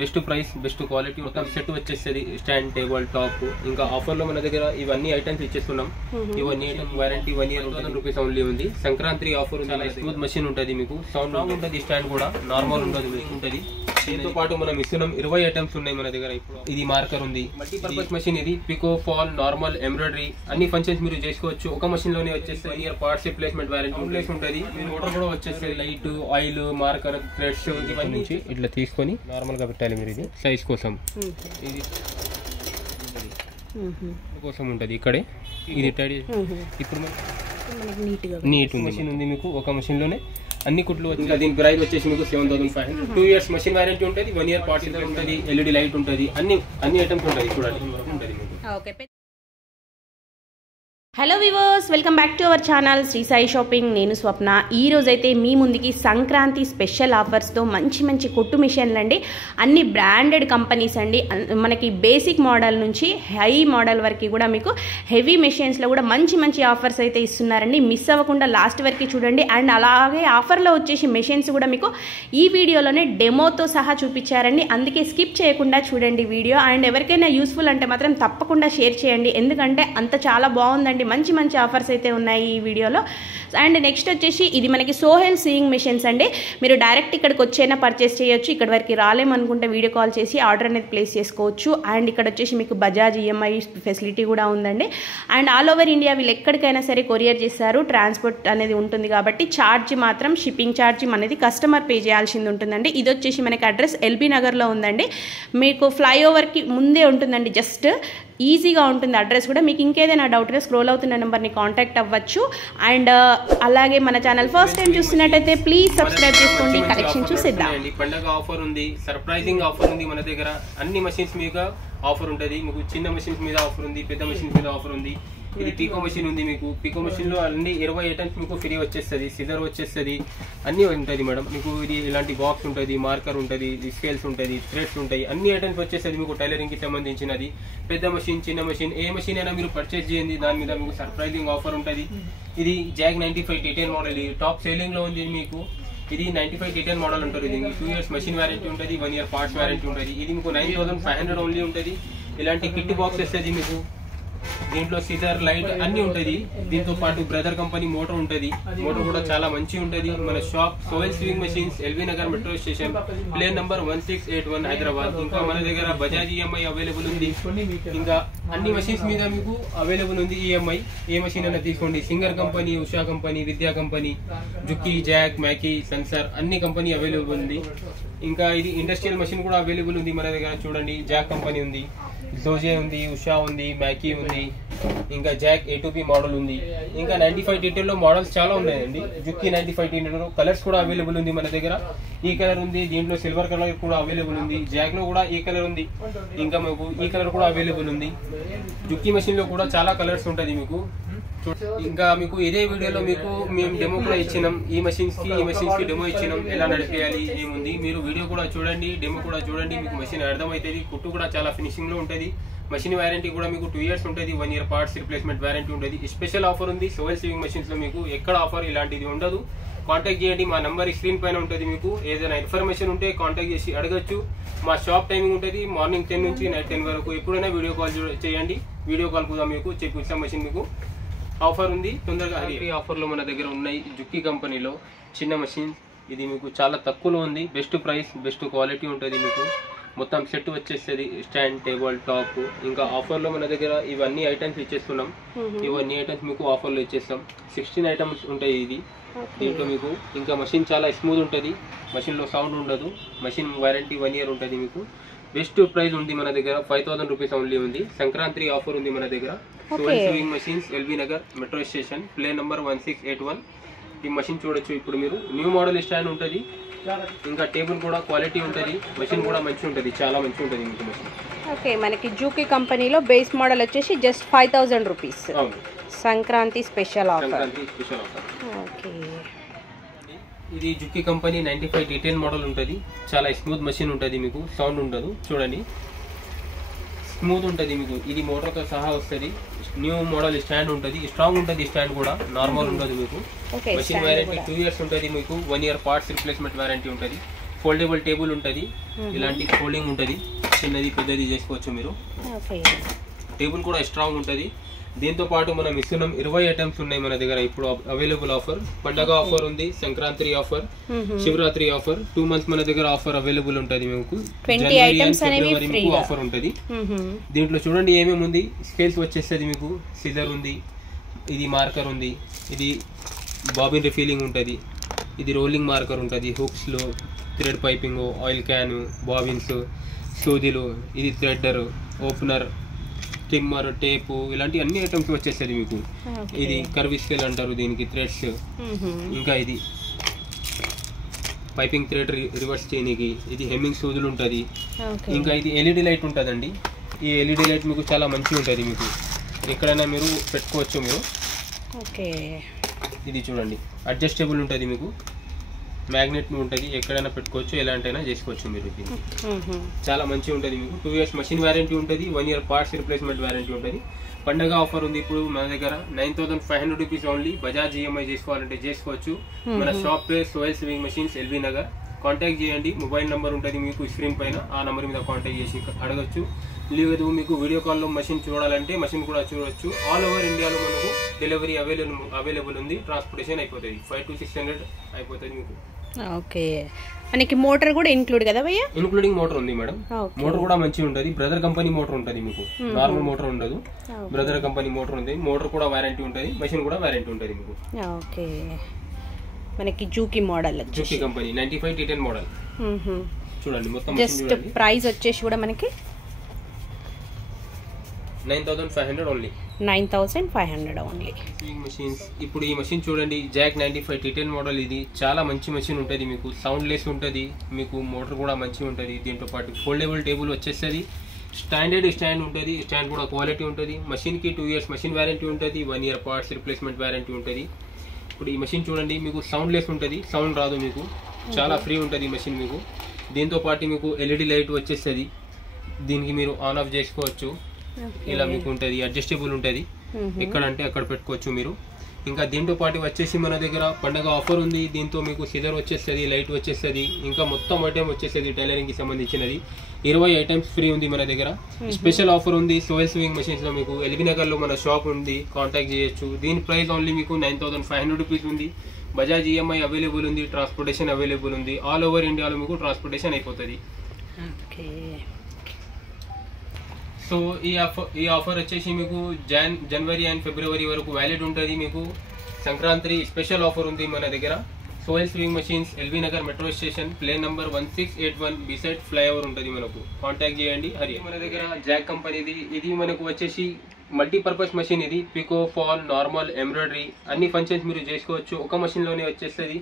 Best price best quality మొత్తం set వచ్చేస్తుంది stand table top ఇంకా ఆఫర్ లో మన దగ్గర ఇవన్నీ ఐటమ్స్ ఇచ్చేస్తున్నాం ఇవన్నీ item warranty 1 year 1000 rupees only ఉంది సంక్రాంతి ఆఫర్ ఉంది స్మూత్ మెషిన్ ఉంటుంది మీకు సౌండ్ ఉంటుంది స్టాండ్ కూడా నార్మల్ ఉంటుంది మీకు ఉంటుంది దీంతో పాటు మనం ఇస్తున్నాం 20 ఐటమ్స్ ఉన్నాయి మన దగ్గర ఇప్పుడు ఇది మార్కర్ ఉంది మల్టీపర్పస్ మెషిన్ ఇది పికో ఫాల్ నార్మల్ ఎంబ్రాయిడరీ అన్ని ఫంక్షన్స్ మీరు చేసుకోవచ్చు ఒక మెషిన్ లోనే వచ్చేస్తాయి 1 year పార్ట్స్ రిప్లేస్మెంట్ వారంటీ ఉంటుంది మీరు మోటార్ కూడా వచ్చేస్తాయి లైట్ ఆయిల్ మార్కర్ థ్రెడ్స్ ఇవన్నీ ఇట్లా తీసుకొని నార్మల్ గా పెట్టాలి మీరు ఇది సైజ్ కోసం ఇది కోసం ఉంటుంది ఇక్కడే ఇది ఇప్పుడు నీట్ మెషిన్ ఉంది మీకు ఒక మెషిన్ లోనే అన్ని కుట్లు వచ్చి దీని ప్రైస్ వచ్చేసి మీకు 7500 2 years మెషిన్ వారంటీ ఉంటుంది 1 year పార్ట్స్ ఉంటుంది ఎల్ఈడి లైట్ ఉంటుంది అన్ని ఐటమ్స్ ఉంటాయి చూడండి ఉంటుంది మీకు hello viewers welcome back to our channel Shri Sai shopping నేను స్వప్న ఈ రోజు అయితే మీ ముందుకి సంక్రాంతి స్పెషల్ ఆఫర్స్తో మంచి కొట్టు మిషన్లు అండి అన్ని బ్రాండెడ్ కంపెనీస్ అండి మనకి బేసిక్ మోడల్ నుంచి హై మోడల్ వరకు కూడా మీకు హెవీ మెషిన్స్లో కూడా మంచి ఆఫర్స్ అయితే ఇస్తున్నారండి మిస్ అవ్వకుండా లాస్ట్ వరకు చూడండి అండ్ అలాగే ఆఫర్లో వచ్చేసి మెషిన్స్ కూడా మీకు ఈ వీడియోలోనే డెమోతో సహా చూపించారండి అందుకే స్కిప్ చేయకుండా చూడండి వీడియో అండ్ ఎవరికైనా యూస్ఫుల్ అంటే మాత్రం తప్పకుండా షేర్ చేయండి ఎందుకంటే అంత చాలా బాగుందండి మంచి ఆఫర్స్ అయితే ఉన్నాయి ఈ వీడియోలో అండ్ నెక్స్ట్ వచ్చేసి ఇది మనకి సోహెల్ సీయింగ్ మెషిన్స్ అండి మీరు డైరెక్ట్ ఇక్కడికి వచ్చైనా పర్చేస్ చేయొచ్చు ఇక్కడ వరకు రాలేమనుకుంటే వీడియో కాల్ చేసి ఆర్డర్ అనేది ప్లేస్ చేసుకోవచ్చు అండ్ ఇక్కడ వచ్చేసి మీకు బజాజ్ ఈఎంఐ ఫెసిలిటీ కూడా ఉందండి అండ్ ఆల్ ఓవర్ ఇండియా వీళ్ళు ఎక్కడికైనా సరే కొరియర్ చేస్తారు ట్రాన్స్పోర్ట్ అనేది ఉంటుంది కాబట్టి ఛార్జ్ మాత్రం షిప్పింగ్ ఛార్జ్ అనేది కస్టమర్ పే చేయాల్సింది ఉంటుందండి ఇది వచ్చేసి మనకి అడ్రస్ ఎల్బీ నగర్లో ఉందండి మీకు ఫ్లైఓవర్కి ముందే ఉంటుందండి జస్ట్ ఈజీగా ఉంటుంది అడ్రస్ కూడా మీకు ఇంకేదైనా డౌట్ ఉంటే స్క్రోల్ అవుతున్న నెంబర్ని కాంటాక్ట్ అవ్వచ్చు అండ్ అలాగే మన ఛానల్ ఫస్ట్ టైం చూస్తున్నట్టయితే ప్లీజ్ సబ్స్క్రైబ్ చేసుకోండి కలెక్షన్ చూసేద్దాం పండగ ఆఫర్ ఉంది సర్ప్రైజింగ్ ఆఫర్ ఉంది మన దగ్గర అన్ని మెషిన్స్ మీద ఆఫర్ ఉంటుంది మీకు చిన్న మెషిన్స్ మీద ఆఫర్ ఉంది పెద్ద మెషిన్స్ మీద ఆఫర్ ఉంది ఇది పీకో మెషిన్ ఉంది మీకు పీకో మెషిన్ లో అన్ని 20 ఐటమ్స్ మీకు ఫ్రీ వచ్చేస్తుంది సిజర్ వచ్చేస్తుంది అన్ని ఉంటుంది మేడం మీకు ఇది ఇలాంటి బాక్స్ ఉంటుంది మార్కర్ ఉంటుంది స్కేల్స్ ఉంటుంది థ్రెడ్స్ ఉంటాయి అన్ని ఐటమ్స్ వచ్చేస్తుంది మీకు టైలరింగ్ కి సంబంధించినది పెద్ద మెషిన్ చిన్న మెషిన్ ఏ మెషిన్ అయినా మీరు పర్చేస్ చేయండి దాని మీద మీకు సర్ప్రైజింగ్ ఆఫర్ ఉంటుంది ఇది జాగ్ 95 T10 మోడల్ ఇది టాప్ సేలింగ్ లో ఉంది మీకు ఇది 95 T10 మోడల్ ఉంటుంది ఇది 2 years మెషిన్ వారంటీ ఉంటుంది 1 year పార్ట్స్ వారంటీ ఉంటుంది ఇది మీకు 9500 ఓన్లీ ఉంటుంది ఇలాంటి కిట్ బాక్స్ వస్తుంది మీకు దీంట్లో సీజర్ లైట్ అన్ని ఉంటుంది దీంతో పాటు బ్రదర్ కంపెనీ మోటార్ ఉంటుంది మోటార్ కూడా చాలా మంచి ఉంటుంది మన shop Sohel sewing machines LB Nagar metro station pillar number 1681 Hyderabad ఇంకా మన దగ్గర బజాజ్ ఈఎంఐ అవైలబుల్ ఉంది ఇంకా అన్ని మెషిన్స్ మీద మీకు అవైలబుల్ ఉంది ఈఎంఐ ఏ మెషిన్ అయినా తీసుకోండి సింగర్ కంపెనీ ఉషా కంపెనీ విద్యా కంపెనీ జుక్కీ జాక్ మ్యాకీ సెన్సర్ అన్ని కంపెనీ అవైలబుల్ ఉంది ఇంకా ఇది ఇండస్ట్రియల్ మెషిన్ కూడా అవైలబుల్ ఉంది మన దగ్గర చూడండి జాక్ కంపెనీ ఉంది జోజే ఉంది ఉషా ఉంది మ్యాకీ ఉంది ఇంకా జాక్ A2P మోడల్ ఉంది ఇంకా 95 T10 లో మోడల్స్ చాలా ఉన్నాయండి జుక్కీ 95 T10 కలర్స్ కూడా అవైలబుల్ ఉంది మన దగ్గర ఈ కలర్ ఉంది దీంట్లో సిల్వర్ కలర్ కూడా అవైలబుల్ ఉంది జాక్ లో కూడా ఈ కలర్ ఉంది ఇంకా మీకు ఈ కలర్ కూడా అవైలబుల్ ఉంది జుక్కీ మెషిన్ లో కూడా చాలా కలర్స్ ఉంటుంది మీకు ఇంకా మీకు ఇదే వీడియోలో మీకు మేము డెమో కూడా ఇచ్చినాం ఈ మెషిన్స్ కి డెమో ఇచ్చినాం ఎలా నడిపేయాలి ఏముంది మీరు వీడియో కూడా చూడండి డెమో కూడా చూడండి మీకు మెషిన్ అర్థమవుతుంది కుట్టు కూడా చాలా ఫినిషింగ్ లో ఉంటుంది మెషిన్ వారంటీ కూడా మీకు 2 years ఉంటుంది 1 year పార్ట్స్ రిప్లేస్మెంట్ వారంటీ ఉంటుంది స్పెషల్ ఆఫర్ ఉంది సోహెల్ స్వింగ్ మెషిన్స్ లో మీకు ఎక్కడ ఆఫర్ ఇలాంటిది ఉండదు కాంటాక్ట్ చేయండి మా నంబర్ స్క్రీన్ పైన ఉంటుంది మీకు ఏదైనా ఇన్ఫర్మేషన్ ఉంటే కాంటాక్ట్ చేసి అడగచ్చు మా షాప్ టైమింగ్ ఉంటుంది మార్నింగ్ 10 నుంచి నైట్ 10 వరకు ఎప్పుడైనా వీడియో కాల్ చేయండి వీడియో కాల్ కూడా మీకు చెప్పిస్తాం మెషిన్ మీకు ఆఫర్ ఉంది తొందరగా ఆఫర్ లో మన దగ్గర ఉన్నాయి జుక్కీ కంపెనీలో చిన్న మెషిన్ ఇది మీకు చాలా తక్కువలో ఉంది బెస్ట్ ప్రైస్ బెస్ట్ క్వాలిటీ ఉంటుంది మీకు మొత్తం సెట్ వచ్చేస్తుంది స్టాండ్ టేబుల్ టాప్ ఇంకా ఆఫర్ లో మన దగ్గర ఇవన్నీ ఐటమ్స్ ఇచ్చేస్తున్నాం ఇవన్నీ ఐటమ్స్ మీకు ఆఫర్ లో ఇచ్చేస్తాం 16 ఐటమ్స్ ఉంటాయి ఇది దీంట్లో మీకు ఇంకా మెషిన్ చాలా స్మూత్ ఉంటుంది మెషిన్ లో సౌండ్ ఉండదు మెషిన్ వారంటీ 1 year ఉంటుంది మీకు బెస్ట్ ప్రైస్ ఉంది మన దగ్గర 5000 రూపీస్ ఓన్లీ ఉంది సంక్రాంతి ఆఫర్ ఉంది మన దగ్గర Sohel sewing machines LB Nagar metro station pillar number 1681 ఈ మెషిన్ చూడొచ్చు ఇప్పుడు మీరు న్యూ మోడల్ స్టాండ్ ఉంటుంది ఇంకా టేబుల్ కూడా క్వాలిటీ ఉంటుంది మెషిన్ కూడా మంచి ఉంటుంది చాలా మంచి ఉంటుంది మీకు మెషిన్ ఓకే మనకి జూకీ కంపెనీలో బేస్ మోడల్ వచ్చేసి just 5000 rupees Sankranti special offer okay ఇది జుక్కీ కంపెనీ 95 T10 మోడల్ ఉంటుంది చాలా స్మూత్ మెషిన్ ఉంటుంది మీకు సౌండ్ ఉండదు చూడండి స్మూత్ ఉంటుంది మీకు ఇది మోటార్ తో సహా వస్తుంది న్యూ మోడల్ స్టాండ్ ఉంటుంది స్ట్రాంగ్ ఉంటుంది స్టాండ్ కూడా నార్మల్ ఉండదు మీకు మెషిన్ వారంటీ 2 years ఉంటుంది మీకు 1 year పార్ట్స్ రిప్లేస్మెంట్ వారంటీ ఉంటుంది ఫోల్డబుల్ టేబుల్ ఉంటుంది, ఇలాంటి ఫోల్డింగ్ ఉంటుంది, చిన్నది పెద్దది చేసుకోవచ్చు మీరు. టేబుల్ కూడా స్ట్రాంగ్ ఉంటుంది. దీంతో పాటు మనం ఇస్తున్నాం 20 ఐటమ్స్ ఉన్నాయి మన దగ్గర ఇప్పుడు అవైలబుల్ ఆఫర్. పండగ ఆఫర్ ఉంది, Sankranti offer, Shivaratri offer, 2 months మన దగ్గర ఆఫర్ అవైలబుల్ ఉంటుంది. మీకు జనవరి ఆఫర్ ఉంటుంది. దీంట్లో చూడండి ఏమేమి ఉంది. స్కేల్స్ వచ్చేస్తుంది మీకు, సిజర్ ఉంది, ఇది మార్కర్ ఉంది, ఇది బాబిన్ రిఫిలింగ్ ఉంటుంది, ఇది రోలింగ్ మార్కర్ ఉంటుంది, హుక్స్ లో thread piping, oil can, bobbins, సూదిలు, ఇది థ్రెడ్డర్, ఓపెనర్, ట్రిమ్మర్, టేపు, ఇలాంటి అన్ని ఐటమ్స్ వచ్చేస్తుంది మీకు. ఇది కర్వ్ స్కేల్ అంటారు దీనికి, థ్రెడ్స్. ఇంకా ఇది పైపింగ్ థ్రెడ్ రివర్స్ చేయడానికి, ఇది హెమ్మింగ్ సూదులు ఉంటుంది. ఇంకా ఇది ఎల్ఈడి లైట్ ఉంటుందండి. ఈ ఎల్ఈడి లైట్ మీకు చాలా మంచిగా ఉంటుంది, మీకు ఎక్కడైనా మీరు పెట్టుకోవచ్చు మీరు. ఇది చూడండి అడ్జస్టబుల్ ఉంటుంది, మీకు మ్యాగ్నెట్ ఉంటుంది, ఎక్కడైనా పెట్టుకోవచ్చు, ఎలాంటైనా చేసుకోవచ్చు మీరు. దీన్ని చాలా మంచిగా ఉంటుంది మీకు. 2 years మెషిన్ వారంటీ ఉంటుంది, 1 year పార్ట్స్ రిప్లేస్మెంట్ వారంటీ ఉంటుంది. పండగ ఆఫర్ ఉంది ఇప్పుడు మన దగ్గర 9,500 రూపీస్ ఓన్లీ. బజాజ్ ఈఎంఐ చేసుకోవాలంటే చేసుకోవచ్చు. మన షాప్ పేరు సోయల్ sewing machines, LB Nagar. Contact చేయండి, మొబైల్ నెంబర్ ఉంటుంది మీకు స్క్రీన్ పైన, ఆ నెంబర్ మీద కాంటాక్ట్ చేసి అడగచ్చు. లేదు మీకు వీడియో కాల్లో మెషిన్ చూడాలంటే మెషిన్ కూడా చూడవచ్చు. ఆల్ ఓవర్ ఇండియాలో మనకు డెలివరీ అవైలబుల్ ఉంది. ట్రాన్స్పోర్టేషన్ అయిపోతుంది, 500 to 600 అయిపోతుంది మీకు. ఓకే, మనకి మోటార్ కూడా ఇంక్లూడ్ కదా భయ్యా? ఇంక్లూడింగ్ మోటార్ ఉంది మేడం. మోటార్ కూడా మంచిగా ఉంటుంది. బ్రదర్ కంపెనీ మోటార్ ఉంటుంది మీకు, నార్మల్ మోటార్ ఉండదు. బ్రదర్ కంపెనీ మోటార్ ఉంది. మోటార్ కూడా వారంటీ ఉంటుంది, మెషిన్ కూడా వారంటీ ఉంటుంది మీకు. ఓకే, మనకి జూకీ మోడల్, జూకీ కంపెనీ 95 T10 మోడల్ చూడండి. మొత్తం జస్ట్ ప్రైస్ వచ్చేసి కూడా మనకి 9,500 ఓన్లీ. 9,500 ఓన్లీ. మెషిన్స్ ఇప్పుడు ఈ మెషిన్ చూడండి, జాక్ 95 T10 మోడల్. ఇది చాలా మంచి మెషిన్ ఉంటుంది మీకు, సౌండ్ లెస్ ఉంటుంది మీకు, మోటార్ కూడా మంచిగా ఉంటుంది. దీంతో పాటు ఫోల్డబుల్ టేబుల్ వచ్చేస్తుంది, స్టాండ్ ఉంటుంది, స్టాండ్ కూడా క్వాలిటీ ఉంటుంది. మెషిన్కి 2 years మెషిన్ వారంటీ ఉంటుంది, 1 year పార్ట్స్ రిప్లేస్మెంట్ వారంటీ ఉంటుంది. ఇప్పుడు ఈ మెషిన్ చూడండి మీకు సౌండ్ లెస్ ఉంటుంది, సౌండ్ రాదు మీకు, చాలా ఫ్రీ ఉంటుంది ఈ మెషిన్ మీకు. దీంతో పాటు మీకు ఎల్ఈడి లైట్ వచ్చేస్తుంది, దీనికి మీరు ఆన్ ఆఫ్ చేసుకోవచ్చు. ఇలా మీకు ఉంటుంది, అడ్జస్టబుల్ ఉంటుంది, ఎక్కడంటే అక్కడ పెట్టుకోవచ్చు మీరు. ఇంకా దీంతో పాటు వచ్చేసి మన దగ్గర పండగ ఆఫర్ ఉంది. దీంతో మీకు సిజర్ వచ్చేస్తుంది, లైట్ వచ్చేస్తుంది, ఇంకా మొత్తం ఐటమ్ వచ్చేస్తుంది టైలరింగ్ కి సంబంధించినది. 20 ఐటమ్స్ ఫ్రీ ఉంది మన దగ్గర. స్పెషల్ ఆఫర్ ఉంది సోయల్ స్వింగ్ మెషిన్స్ లో మీకు. ఎల్బీ నగర్ లో మన షాప్ ఉంది, కాంటాక్ట్ చేయొచ్చు. దీని ప్రైస్ ఓన్లీ మీకు 9,500 రూపీస్ ఉంది. బజాజ్ ఈఎంఐ అవైలబుల్ ఉంది, ట్రాన్స్పోర్టేషన్ అవైలబుల్ ఉంది. ఆల్ ఓవర్ ఇండియాలో మీకు ట్రాన్స్పోర్టేషన్ అయిపోతుంది. సో ఈ ఆఫర్ వచ్చేసి మీకు జనవరి అండ్ ఫిబ్రవరి వరకు వ్యాలిడ్ ఉంటుంది మీకు. సంక్రాంతి స్పెషల్ ఆఫర్ ఉంది మన దగ్గర. సోయల్ sewing machines, LB Nagar metro station, pillar number 1681 beside flyover ఉంటుంది మనకు. కాంటాక్ట్ చేయండి. హరి మన దగ్గర జాక్ కంపెనీది. ఇది మనకు వచ్చేసి మల్టీపర్పస్ మెషిన్. ఇది పికో, ఫాల్, నార్మల్, ఎంబ్రాయిడరీ అన్ని ఫంక్షన్స్ మీరు చేసుకోవచ్చు ఒక మెషిన్ లోనే వచ్చేస్తుంది.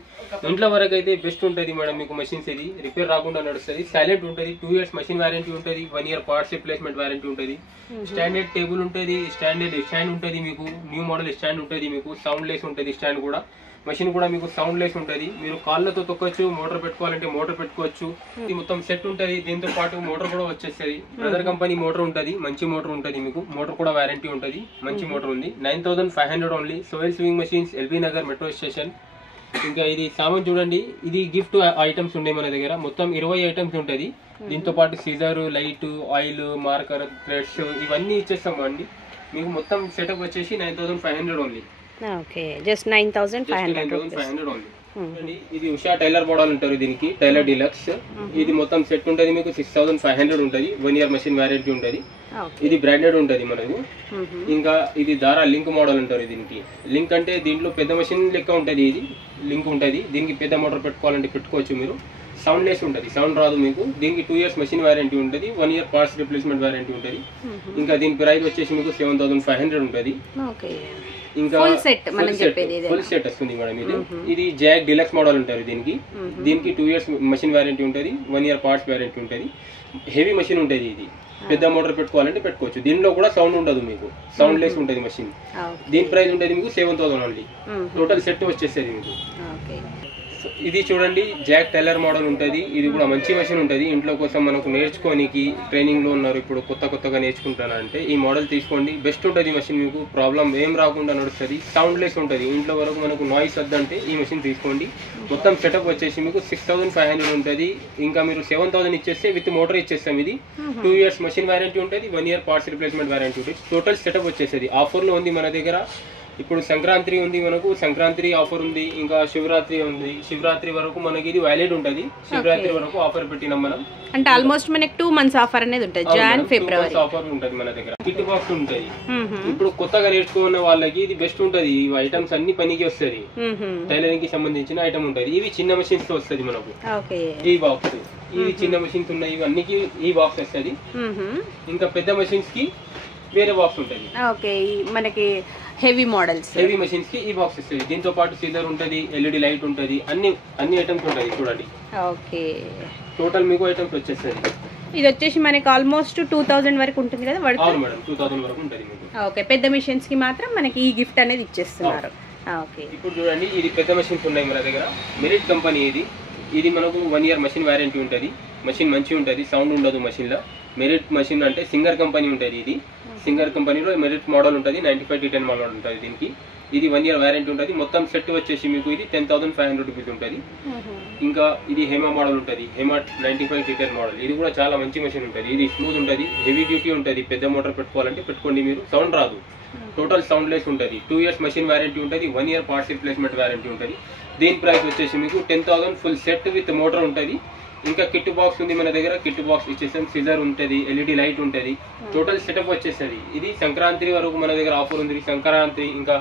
ఇంట్లో వరకు అయితే బెస్ట్ ఉంటుంది మేడం మీకు మెషిన్స్. ఇది రిపేర్ రాకుండా నడుస్తుంది, సైలెంట్ ఉంటుంది. 2 years మెషిన్ వారంటీ ఉంటుంది, 1 year పార్ట్స్ రిప్లేస్మెంట్ వారంటీ ఉంటుంది. స్టాండర్డ్ టేబుల్ ఉంటుంది, స్టాండ్ ఉంటుంది మీకు, న్యూ మోడల్ స్టాండ్ ఉంటుంది మీకు, సౌండ్ లెస్ ఉంటుంది స్టాండ్ కూడా. మెషిన్ కూడా మీకు సౌండ్ లెస్ ఉంటుంది, మీరు కాళ్ళతో తొక్కొచ్చు. మోటార్ పెట్టుకోవాలంటే మోటార్ పెట్టుకోవచ్చు. ఇది మొత్తం సెట్ ఉంటుంది. దీంతో పాటు మోటార్ కూడా వచ్చేస్తుంది. బ్రదర్ కంపెనీ మోటార్ ఉంటుంది, మంచి మోటార్ ఉంటుంది మీకు. మోటార్ కూడా వారంటీ ఉంటుంది, మంచి మోటార్ ఉంది. 9,500 ఓన్లీ. సోయల్ sewing machines, LB Nagar metro station. ఇంకా ఇది సామాన్ చూడండి, ఇది గిఫ్ట్ ఐటమ్స్ ఉన్నాయి మన దగ్గర. మొత్తం 20 ఐటమ్స్ ఉంటుంది. దీంతో పాటు scissor, light, oil, marker, threads ఇవన్నీ ఇచ్చేస్తాము అండి మీకు. మొత్తం సెటప్ వచ్చేసి 9,500 ఓన్లీ. Okay, just 9,500 only. ఇది ఉషా టైలర్ మోడల్ ఉంటారు దీనికి, టైలర్ డిలక్స్. ఇది మొత్తం సెట్ ఉంటుంది మీకు 6,500 ఉంటుంది. 1 year మెషిన్ వారంటీ ఉంటుంది. ఇది బ్రాండెడ్ ఉంటుంది మనకు. ఇంకా ఇది దారా లింక్ మోడల్ ఉంటారు దీనికి. లింక్ అంటే దీంట్లో పెద్ద మెషిన్ లెక్క ఉంటుంది, ఇది లింక్ ఉంటుంది. దీనికి పెద్ద మోటార్ పెట్టుకోవాలంటే పెట్టుకోవచ్చు మీరు. సౌండ్ లెస్ ఉంటుంది, సౌండ్ రాదు మీకు. దీనికి 2 years మెషిన్ వారంటీ ఉంటుంది, 1 year పార్ట్స్ రిప్లేస్మెంట్ వారంటీ ఉంటుంది. ఇంకా దీని ప్రైస్ వచ్చేసి మీకు 7,500 ఉంటుంది. ఇంకా ఫుల్ సెట్ వస్తుంది మేడం ఇది. ఇది జాక్ డిలక్స్ మోడల్ ఉంటారు దీనికి. దీనికి 2 years మెషిన్ వారంటీ ఉంటుంది, 1 year పార్ట్స్ వారంటీ ఉంటుంది. హెవీ మెషిన్ ఉంటుంది ఇది. పెద్ద మోటార్ పెట్టుకోవాలంటే పెట్టుకోవచ్చు. దీనిలో కూడా సౌండ్ ఉండదు మీకు, సౌండ్ లెస్ ఉంటుంది మెషిన్. దీని ప్రైస్ ఉంటుంది మీకు 7,000 ఓన్లీ. టోటల్ సెట్ వచ్చేసేది మీకు. ఇది చూడండి జాక్ టైలర్ మోడల్ ఉంటుంది. ఇది కూడా మంచి మెషిన్ ఉంటుంది. ఇంట్లో కోసం మనకు నేర్చుకోనికి ట్రైనింగ్ లో ఉన్నారు, ఇప్పుడు కొత్తగా నేర్చుకుంటానంటే ఈ మోడల్ తీసుకోండి. బెస్ట్ ఉంటుంది మెషిన్, మీకు ప్రాబ్లం ఏం రాకుండా నడుస్తుంది. సౌండ్ లెస్ ఉంటుంది. ఇంట్లో వరకు మనకు నాయిస్ వద్దంటే ఈ మెషిన్ తీసుకోండి. మొత్తం సెటప్ వచ్చేసి మీకు 6500 ఉంటుంది. ఇంకా మీరు 7000 ఇచ్చేస్తే విత్ మోటార్ ఇచ్చేస్తాం. ఇది 2 years మెషిన్ వారంటీ ఉంటుంది, 1 year పార్ట్స్ రిప్లేస్మెంట్ వారంటీ ఉంటుంది. టోటల్ సెటప్ వచ్చేసేది. ఆఫర్ లో ఉంది మన దగ్గర. ఇప్పుడు సంక్రాంతి ఉంది, మనకు సంక్రాంతి ఆఫర్ ఉంది, ఇంకా శివరాత్రి ఉంది. శివరాత్రి వరకు మనకి ఇది వ్యాలిడ్ ఉంటుంది. శివరాత్రి వరకు ఆఫర్ పెట్టినాం మనం. అంటే ఆల్మోస్ట్ మనకి 2 months ఆఫర్ అనేది ఉంటుంది. జాన్ ఫిబ్రవరి ఆఫర్ ఉంటుంది మన దగ్గర. కిట్ బాక్స్ ఉంటుంది. ఇప్పుడు కొత్తగా నేర్చుకున్న వాళ్ళకి ఇది బెస్ట్ ఉంటుంది. ఈ ఐటమ్స్ అన్ని పనికి వస్తుంది. టైలరింగ్ కి సంబంధించిన ఐటమ్ ఉంటుంది. ఇవి చిన్న మెషిన్స్ తో వస్తుంది మనకు. ఈ బాక్స్ ఇవి చిన్న మెషిన్స్ ఉన్నాయి. ఇవన్నీకి ఈ బాక్స్ వస్తుంది. ఇంకా పెద్ద మెషిన్స్ కి వేరే బాక్స్ ఉంటుంది. ఓకే, మనకి హెవీ మోడల్స్ హెవీ మెషిన్స్ కి ఈ బాక్స్ వస్తుంది. దీంతో పాటు సీజర్ ఉంటుంది, ఎల్ఈడి లైట్ ఉంటుంది, అన్ని ఐటమ్స్ ఉంటాయి చూడండి. ఓకే, టోటల్ మీకు ఐటమ్స్ వచ్చేస్తుంది. ఇది వచ్చేసి మనకి ఆల్మోస్ట్ 2000 వరకు ఉంటుంది కదా? అవును మేడం, 2000 వరకు ఉంటుంది మీకు. ఓకే, పెద్ద మెషిన్స్ కి మాత్రం మనకి ఈ గిఫ్ట్ అనేది ఇచ్చేస్తున్నారు. ఓకే, ఇప్పుడు చూడండి, ఇది పెద్ద మెషిన్స్ ఉన్నాయి మన దగ్గర. మెరిట్ కంపెనీ ఇది మనకు 1 year మెషిన్ వారంటీ ఉంటుంది. మెషిన్ మంచిగా ఉంటుంది, సౌండ్ ఉండదు మెషిన్ లో. మెరిట్ మెషిన్ అంటే సింగర్ కంపెనీ ఉంటుంది. ఇది సింగర్ కంపెనీలో మెరిట్ మోడల్ ఉంటుంది. 95T10 మోడల్ ఉంటుంది దీనికి. ఇది 1 year వారంటీ ఉంటుంది. మొత్తం సెట్ వచ్చేసి మీకు ఇది 10,500 రూపీస్ ఉంటుంది. ఇంకా ఇది హేమా మోడల్ ఉంటుంది. Hema 95T10 model. ఇది కూడా చాలా మంచి మెషిన్ ఉంటుంది. ఇది స్మూత్ ఉంటుంది, హెవీ డ్యూటీ ఉంటుంది. పెద్ద మోటార్ పెట్టుకోవాలంటే పెట్టుకోండి మీరు, సౌండ్ రాదు. టోటల్ సౌండ్ లెస్ ఉంటుంది. 2 years మెషిన్ వారంటీ ఉంటుంది, 1 year పార్ట్స్ రిప్లేస్మెంట్ వారంటీ ఉంటుంది. దీని ప్రైస్ వచ్చేసి మీకు 10,000 ఫుల్ సెట్ విత్ మోటార్ ఉంటుంది. ఇంకా కిట్ బాక్స్ ఉంది మన దగ్గర. కిట్ బాక్స్ ఇచ్చేసాం. సిజర్ ఉంటుంది, ఎల్ఈడి లైట్ ఉంటుంది. టోటల్ సెటప్ వచ్చేస్తుంది. ఇది సంక్రాంతి వరకు మన దగ్గర ఆఫర్ ఉంది. సంక్రాంతి ఇంకా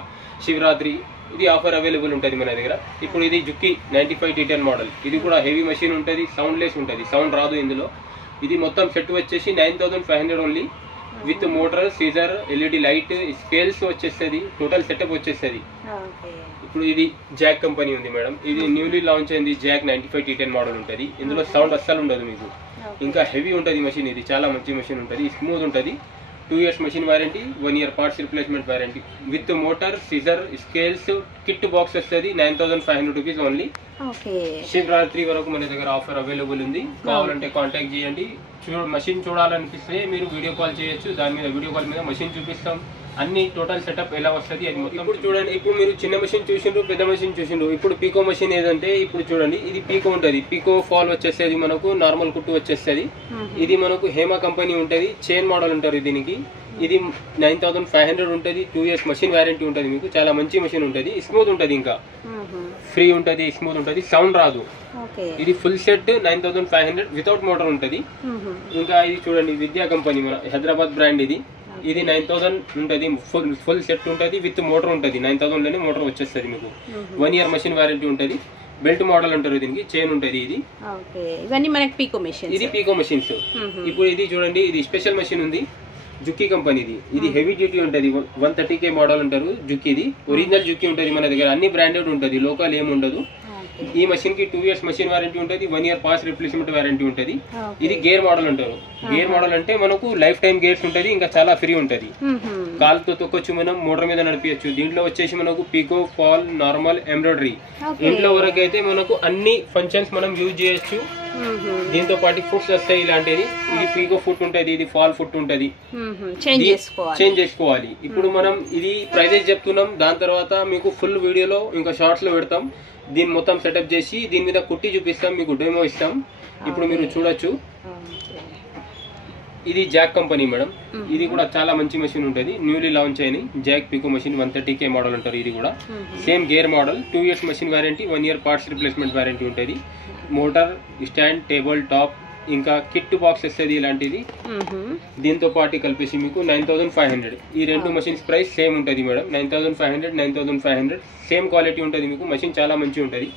శివరాత్రి ఇది ఆఫర్ అవైలబుల్ ఉంటుంది మన దగ్గర. ఇప్పుడు ఇది జుక్కి 95T10 మోడల్. ఇది కూడా హెవీ మెషిన్ ఉంటుంది, సౌండ్ లెస్ ఉంటుంది, సౌండ్ రాదు ఇందులో. ఇది మొత్తం సెట్ వచ్చేసి 9500 only with motor, scissor, LED light, scales వచ్చేస్తుంది. టోటల్ సెటప్ వచ్చేస్తుంది. ఇప్పుడు ఇది జాక్ కంపెనీ ఉంది మేడం. ఇది న్యూలీ లాంచ్ అయింది. జాక్ 95T10 మోడల్ ఉంటుంది. ఇందులో సౌండ్ అస్సలు ఉండదు మీకు. ఇంకా హెవీ ఉంటుంది మెషిన్. ఇది చాలా మంచి మెషిన్ ఉంటుంది, స్మూత్ ఉంటుంది. 2 years machine warranty, 1 year parts replacement warranty with motor, scissor, scales, kit box వస్తుంది. 9500 రూపీస్ ఓన్లీ. శివరాత్రి వరకు మన దగ్గర ఆఫర్ అవైలబుల్ ఉంది. కావాలంటే కాంటాక్ట్ చేయండి. మెషిన్ చూడాలనిపిస్తే మీరు వీడియో కాల్ చేయొచ్చు. దాని మీద వీడియో కాల్ మీద మెషిన్ చూపిస్తాం. అన్ని టోటల్ సెటప్ ఎలా వస్తుంది అది మొత్తం. ఇప్పుడు చూడండి, ఇప్పుడు మీరు చిన్న మెషిన్ చూసిండ్రు, పెద్ద మెషిన్ చూసిండ్రు. ఇప్పుడు పీకో మెషిన్ ఏదంటే ఇప్పుడు చూడండి, ఇది పీకో ఉంటుంది. పీకో ఫాల్ వచ్చేసేది మనకు, నార్మల్ కుట్టు వచ్చేస్తుంది. ఇది మనకు హేమా కంపెనీ ఉంటుంది. చైన్ మోడల్ ఉంటారు దీనికి. ఇది 9500 ఉంటుంది. 2 years మెషిన్ వారంటీ ఉంటుంది మీకు. చాలా మంచి మెషిన్ ఉంటుంది, స్మూత్ ఉంటుంది, ఇంకా ఫ్రీ ఉంటుంది, స్మూత్ ఉంటుంది, సౌండ్ రాదు. ఇది ఫుల్ సెట్ 9500 వితౌట్ మోటార్ ఉంటుంది. ఇంకా ఇది చూడండి, విద్యా కంపెనీ మన హైదరాబాద్ బ్రాండ్. ఇది 9000 ఉంటుంది. ఫుల్ సెట్ ఉంటుంది విత్ మోటార్ ఉంటుంది. 9000 లోనే మోటార్ వచ్చేస్తుంది మీకు. 1 year మెషిన్ వారంటీ ఉంటుంది. బెల్ట్ మోడల్ అంటారు దీనికి. చైన్ ఉంటుంది. ఇది ఇవన్నీ మనకి పీకో మెషిన్స్. ఇది పీకో మెషిన్స్. ఇప్పుడు ఇది చూడండి, ఇది స్పెషల్ మెషిన్ ఉంది, జుక్కీ కంపెనీది. ఇది హెవీ డ్యూటీ ఉంటుంది. 130K మోడల్ అంటారు జుక్కీది. ఒరిజినల్ జుక్కీ ఉంటుంది మన దగ్గర. అన్ని బ్రాండెడ్ ఉంటుంది, లోకల్ ఏమి ఉండదు. ఈ మెషిన్ కి 2 years మెషిన్ వారంటీ ఉంటుంది, 1 year పార్ట్స్ రిప్లేస్మెంట్ వారంటీ ఉంటుంది. ఇది గేర్ మోడల్ అంటారు. గేర్ మోడల్ అంటే మనకు లైఫ్ టైం గేర్స్ ఉంటుంది, ఇంకా చాలా ఫ్రీ ఉంటుంది. కాలుతో తొక్కొచ్చు, మనం మోటార్ మీద నడిపించచ్చు. దీంట్లో వచ్చేసి మనకు పీకో, ఫాల్, నార్మల్, ఎంబ్రాయిడరీ. ఇంట్లో వరకు అయితే మనకు అన్ని ఫంక్షన్స్ మనం యూజ్ చేయొచ్చు. దీంతో పాటు ఫుట్స్ వస్తాయి ఇలాంటిది. ఇది పీకో ఫుట్ ఉంటుంది, ఇది ఫాల్ ఫుట్ ఉంటుంది. చేంజ్ చేసుకోవాలి. ఇప్పుడు మనం ఇది ప్రైజెస్ చెప్తున్నాం, దాని తర్వాత మీకు ఫుల్ వీడియోలో ఇంకా షార్ట్స్ లో పెడతాం. దీన్ని మొత్తం సెటప్ చేసి దీని మీద కుట్టి చూపిస్తాం, మీకు డెమో ఇస్తాం. ఇప్పుడు మీరు చూడొచ్చు. ఇది జాక్ కంపెనీ మేడం. ఇది కూడా చాలా మంచి మెషిన్ ఉంటుంది. న్యూలీ లాంచ్ అయిన జాక్ పీకో మెషిన్ 130K మోడల్ అంటారు. ఇది కూడా same gear model. 2 years machine warranty, 1 year parts replacement warranty ఉంటుంది. మోటార్, స్టాండ్, టేబుల్ టాప్, ఇంకా కిట్ బాక్స్ వస్తుంది ఇలాంటిది. దీంతో పాటు కలిపేసి మీకు 9500. ఈ రెండు మెషిన్స్ ప్రైస్ సేమ్ ఉంటుంది మేడం. 9500 సేమ్ క్వాలిటీ ఉంటుంది మీకు. మెషిన్ చాలా మంచి ఉంటుంది.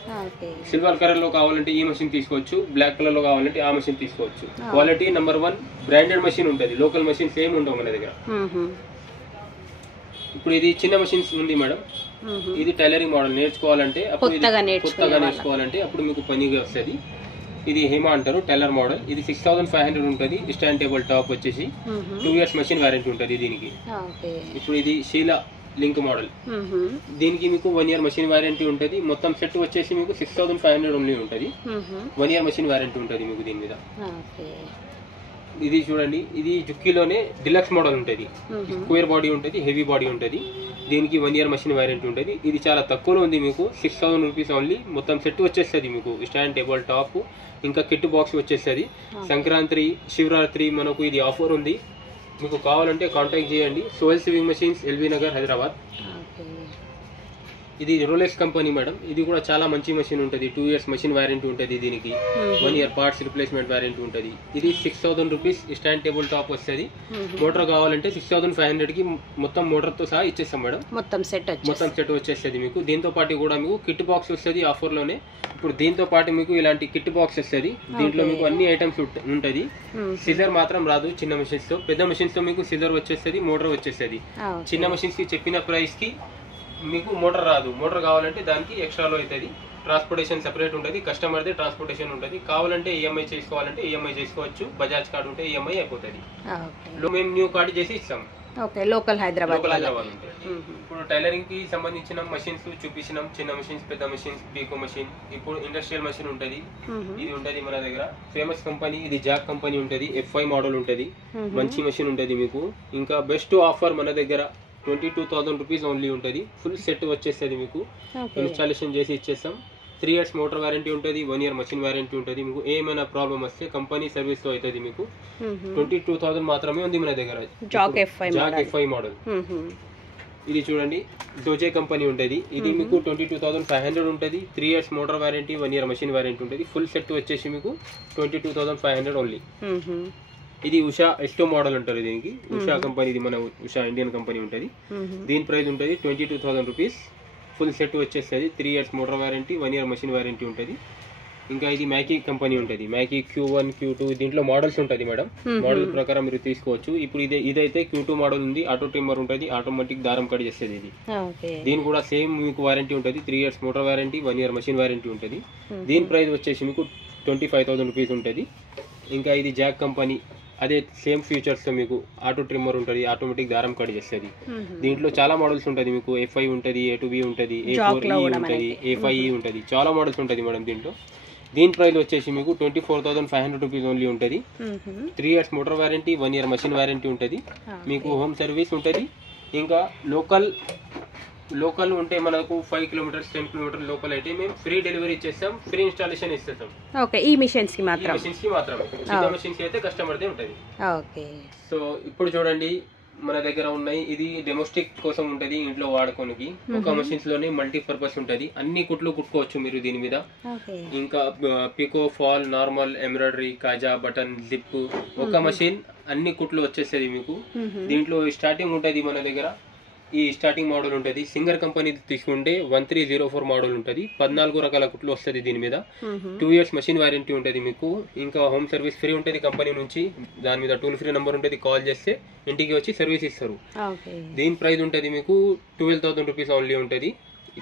సిల్వర్ కలర్ లో కావాలంటే ఈ మెషిన్ తీసుకోవచ్చు, బ్లాక్ కలర్ లో కావాలంటే ఆ మెషిన్ తీసుకోవచ్చు. క్వాలిటీ నెంబర్ 1 బ్రాండెడ్ మెషిన్ ఉంటుంది. లోకల్ మెషిన్ సేమ్ ఉండవు మన దగ్గర. ఇప్పుడు ఇది చిన్న మెషిన్స్ ఉంది మేడం. ఇది టైలరింగ్ మోడల్. నేర్చుకోవాలంటే కొత్తగా నేర్చుకోవాలంటే అప్పుడు మీకు పనిగా వస్తుంది. ఇది హేమా అంటారు, టైలర్ మోడల్. ఇది 6500 ఉంటుంది. స్టాండ్ టేబుల్ టాప్ వచ్చేసి 2 years మెషిన్ వారంటీ ఉంటుంది దీనికి. ఇప్పుడు ఇది షీలా లింక్ మోడల్. దీనికి మీకు 1 year మషిన్ వారంటీ ఉంటుంది. మొత్తం సెట్ వచ్చేసి మీకు 6500 ఓన్లీ ఉంటుంది. 1 year మషిన్ వారంటీ ఉంటుంది మీకు దీని మీద. ఇది చూడండి, ఇది జుక్కీలోనే డిలక్స్ మోడల్ ఉంటుంది. స్క్వేర్ బాడీ ఉంటుంది, హెవీ బాడీ ఉంటుంది. దీనికి 1 year మషిన్ వారంటీ ఉంటుంది. ఇది చాలా తక్కువలో ఉంది మీకు 6000 రూపీస్ ఓన్లీ. మొత్తం సెట్ వచ్చేస్తుంది మీకు, స్టాండ్ టేబుల్ టాప్ ఇంకా కిట్ బాక్స్ వచ్చేస్తుంది. సంక్రాంతి శివరాత్రి మనకు ఇది ఆఫర్ ఉంది. మీకు కావాలంటే కాంటాక్ట్ చేయండి. సోయల్ sewing machines, LB Nagar, Hyderabad. ఇది రోలెక్స్ కంపెనీ మేడం. ఇది కూడా చాలా మంచి మెషిన్ ఉంటుంది. 2 years మషిన్ వారంటీ ఉంటుంది. దీనికి 1 year పార్ట్స్ రిప్లేస్మెంట్ వారంటీ ఉంటుంది. ఇది 6000 రూపీస్ స్టాండ్ టేబుల్ టాప్ వస్తుంది. మోటార్ కావాలంటే 6500 కి మొత్తం మోటార్ తో సహా ఇచ్చేస్తాం మేడం. మొత్తం సెట్ వచ్చేస్తుంది మీకు. దీంతో పాటు కూడా మీకు కిట్ బాక్స్ వస్తుంది ఆఫర్ లోనే. ఇప్పుడు దీంతో పాటు మీకు ఇలాంటి కిట్ బాక్స్ వస్తుంది. దీంట్లో మీకు అన్ని ఐటమ్స్ ఉంటుంది. సిజర్ మాత్రం రాదు చిన్న మెషిన్స్ తో. పెద్ద మెషిన్స్ తో మీకు సిజర్ వచ్చేస్తుంది, మోటార్ వచ్చేస్తుంది. చిన్న మెషిన్స్ కి చెప్పిన ప్రైస్ కి మీకు మోటార్ రాదు. మోటార్ కావాలంటే దానికి ఎక్స్ట్రాలో అవుతుంది. ట్రాన్స్పోర్టేషన్ సెపరేట్ ఉంటుంది, కస్టమర్ది ట్రాన్స్పోర్టేషన్ ఉంటుంది. కావాలంటే ఈఎంఐ చేసుకోవాలంటే ఈఎంఐ చేసుకోవచ్చు. బజాజ్ కార్డు ఉంటే ఈఎంఐ అయిపోతుంది. మేము న్యూ కార్డు చేసి ఇస్తాం. లోకల్ హైదరాబాద్ ఉంటుంది. ఇప్పుడు టైలరింగ్ కి సంబంధించిన మెషిన్స్ చూపించినాం. చిన్న మెషిన్స్, పెద్ద మెషిన్స్, పీకో మెషిన్. ఇప్పుడు ఇండస్ట్రియల్ మెషిన్ ఉంటుంది. ఇది ఉంటుంది మన దగ్గర. ఫేమస్ కంపెనీ ఇది జాక్ కంపెనీ ఉంటుంది. F5 మోడల్ ఉంటుంది. మంచి మెషిన్ ఉంటుంది మీకు. ఇంకా బెస్ట్ ఆఫర్ మన దగ్గర 22,000 రూపీస్ ఓన్లీ ఉంటుంది. ఫుల్ సెట్ వచ్చేస్తుంది మీకు. ఇన్స్టాలేషన్ చేసి ఇచ్చేస్తాం. 3 years మోటార్ వారంటీ ఉంటుంది. 1 year మషిన్ వారంటీ ఉంటుంది. మీకు ఏమైనా ప్రాబ్లం వస్తే కంపెనీ సర్వీస్ తో అవుతుంది మీకు. 22,000 మాత్రమే ఉంది మన దగ్గర. Jack F5 model. ఇది చూడండి, డోజే కంపెనీ ఉంటుంది. ఇది మీకు 22,500 ఉంటుంది. 3 years motor warranty, 1 year machine warranty ఉంటుంది. ఫుల్ సెట్ వచ్చేసి మీకు 22,500 ఓన్లీ. ఇది ఉషా S2 మోడల్ ఉంటుంది. దీనికి ఉషా కంపెనీ, ఇది మన ఉషా ఇండియన్ కంపెనీ ఉంటుంది. దీని ప్రైస్ ఉంటుంది 22,000 రూపీస్. ఫుల్ సెట్ వచ్చేస్తుంది. 3 years motor warranty, 1 year machine warranty ఉంటుంది. ఇంకా ఇది మ్యాకీ కంపెనీ ఉంటుంది. మ్యాకీ Q1, Q2 దీంట్లో మోడల్స్ ఉంటుంది మేడం. మోడల్ ప్రకారం మీరు తీసుకోవచ్చు. ఇప్పుడు ఇదైతే Q2 మోడల్ ఉంది. ఆటో ట్రిమ్మర్ ఉంటుంది. ఆటోమేటిక్ దారం కట్ చేస్తుంది ఇది. దీని కూడా సేమ్ మీకు వారంటీ ఉంటుంది. 3 years motor warranty, 1 year machine warranty ఉంటుంది. దీని ప్రైస్ వచ్చేసి మీకు 25,000 రూపీస్ ఉంటుంది. ఇంకా ఇది జాక్ కంపెనీ, అదే సేమ్ ఫీచర్స్ తో మీకు ఆటో ట్రిమ్మర్ ఉంటుంది. ఆటోమేటిక్ దారం కట్ చేస్తుంది. దీంట్లో చాలా మోడల్స్ ఉంటుంది మీకు. A5 ఉంటుంది, A2B ఉంటుంది, A4E ఉంటుంది, A5E ఉంటుంది. చాలా మోడల్స్ ఉంటుంది మేడం దీంట్లో. దీని ప్రైస్ వచ్చేసి మీకు 24,500 రూపీస్ ఓన్లీ ఉంటుంది. 3 years motor warranty, 1 year machine warranty ఉంటుంది. మీకు హోమ్ సర్వీస్ ఉంటుంది. ఇంకా లోకల్ ఉంటే మనకు 5 kilometers 10 kilometers లోకల్ అయితే మేము ఫ్రీ డెలివరీ ఇచ్చేస్తాం. ఫ్రీ ఇన్స్టాలేషన్ ఇస్తాం. ఈ మిషన్స్ కి మాత్రం. చిన్న మెషిన్స్ అయితే కస్టమర్దే ఉంటుంది. సో ఇప్పుడు చూడండి మన దగ్గర ఉన్నాయి. ఇది డొమెస్టిక్ కోసం ఉంటది, ఇంట్లో వాడుకోనికి. ఒక మెషిన్స్ లోనే మల్టీపర్పస్ ఉంటది. అన్ని కుట్లు కుట్టుకోవచ్చు మీరు దీని మీద. ఇంకా పికో, ఫాల్, నార్మల్, ఎంబ్రాయిడరీ, కాజా, బటన్, జిప్, ఒక మెషిన్ అన్ని కుట్లు వచ్చేసేది మీకు. దీంట్లో స్టార్టింగ్ ఉంటది మన దగ్గర. ఈ స్టార్టింగ్ మోడల్ ఉంటుంది. సింగర్ కంపెనీ తీసుకుంటే 1304 మోడల్ ఉంటుంది. 14 రకాల కుట్లు వస్తుంది దీని మీద. 2 years మషిన్ వారంటీ ఉంటుంది మీకు. ఇంకా హోమ్ సర్వీస్ ఫ్రీ ఉంటుంది కంపెనీ నుంచి. దాని మీద టోల్ ఫ్రీ నెంబర్ ఉంటుంది. కాల్ చేస్తే ఇంటికి వచ్చి సర్వీస్ ఇస్తారు. దీని ప్రైస్ ఉంటుంది మీకు 12,000 రూపీస్ ఓన్లీ ఉంటుంది.